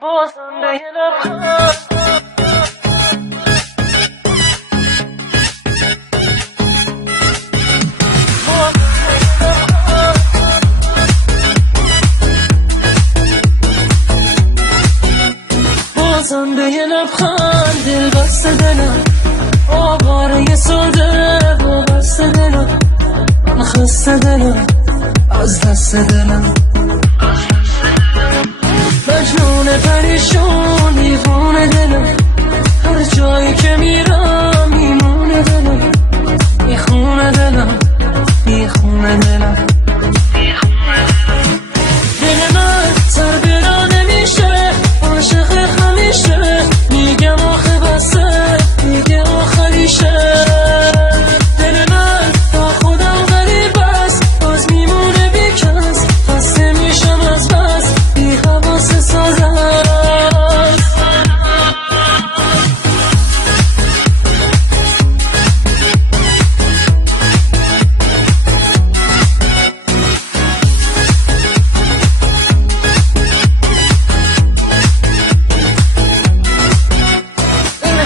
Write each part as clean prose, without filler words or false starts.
بازم به یه لبخند بازم به یه لبخند دل بسته دلم آواره ساده و بسته دلم من خسته دلم از دست دلم مجنون پریشون دیوونه دلم هر جایی که میرم میمونه دلم میخونه دلم میخونه دلم دل من سر برا نمیشه عاشق همیشه میگم آخه بسه میگه آخریشه دل من با خودم غریب است باز میمونه بیکس خسته میشم از بس بی حواس سازم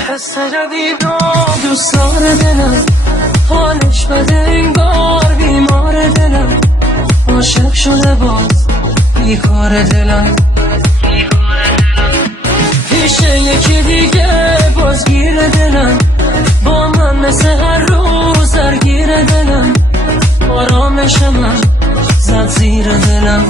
حس جدید و دوست داره دلم حالش بده انگار بیمار دلم عاشق شده باز بیکار دلم پیش یکی دیگه بازگیر دلم با من مثل هر روز درگیر دلم آرامش من زد زیر دلم